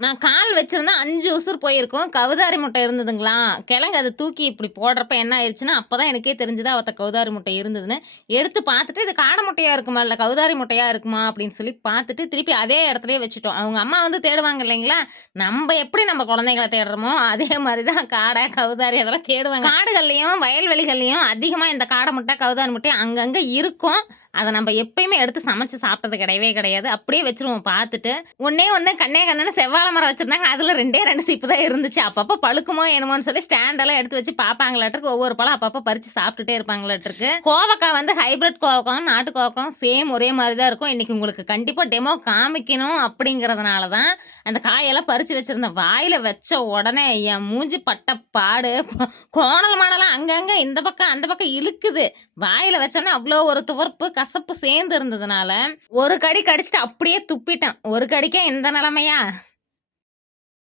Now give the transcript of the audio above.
நான் கால் வச்சிருந்தேன் 5 உசுர் போயிருக்கும். கவுதாரி முட்டை இருந்ததுங்களா, கிழங்கு அத தூக்கி இப்டி போடுறப்ப என்ன ஆயிருச்சுன்னா, அப்பதான் எனக்கே தெரிஞ்சது அவத்த கவுதாரி முட்டை இருந்ததுன்னு. எடுத்து பார்த்துட்டு, இது காடை முட்டையா இருக்குமா? இல்ல கவுதாரி முட்டையா இருக்குமா? அப்டின்னு சொல்லி பார்த்துட்டு, திருப்பி அதே இடத்துலயே வச்சுட்டோம். அவங்க அம்மா வந்து தேடுவாங்க இல்லைங்களா? நம்ப எப்படி நம்ம குழந்தைங்கள தேடுறோமோ, அதே மாரி தான் காடை, கவுதாரி அதெல்லாம் தேடுவாங்க. காடுகள்லயும், வயல்வெளிகள்லயும் அதிகமா இந்த காடை முட்டை, கவுதாரி முட்டை அங்கங்க இருக்கும். அத நம்ப எப்பயுமே எடுத்து சமைச்சு சாப்பிட்டது கிடையவே கிடையாது. அப்படியே வச்சுருவோம் பார்த்துட்டு. ஒண்ணே ஒண்ணு கண்ணே கண்ணுன்னு செவ்வாழ மரம் வச்சிருந்தாங்க. அதுல 2டே 2 சீப்பு தான் இருந்துச்சு. அப்பப்ப பழுக்குமோ என்னமோன்னு சொல்லி ஸ்டாண்டெல்லாம் எடுத்து வச்சு பார்ப்பாங்களாட்டுருக்கு. ஒவ்வொரு பழம் அப்பப்ப பறிச்சு சாப்பிட்டுட்டே இருப்பாங்களாட்டுருக்கு. கோவக்கா வந்து ஹைபிரிட் கோவக்காவும், நாட்டு கோவக்காவும் சேம் ஒரே மாரி தான் இருக்கும். இன்னைக்கு உங்களுக்கு கண்டிப்பா டெமோ காமிக்கணும் அப்படிங்கிறதுனால தான், அந்த காயெல்லாம் பறிச்சு வச்சிருந்தேன். வாயில வச்ச உடனே என் மூஞ்சி பட்ட பாடு, கோணல் மானலா அங்கங்க இந்த பக்கம், அந்த பக்கம் இழுக்குது. வாயில வச்சோனே அவ்ளோ ஒரு துவர்ப்பு, கசப்பு சேர்ந்து இருந்ததுனால, ஒரு கடி கடிச்சுட்டு அப்படியே துப்பிட்டேன். ஒரு கடிக்கே இந்த நிலைமையா?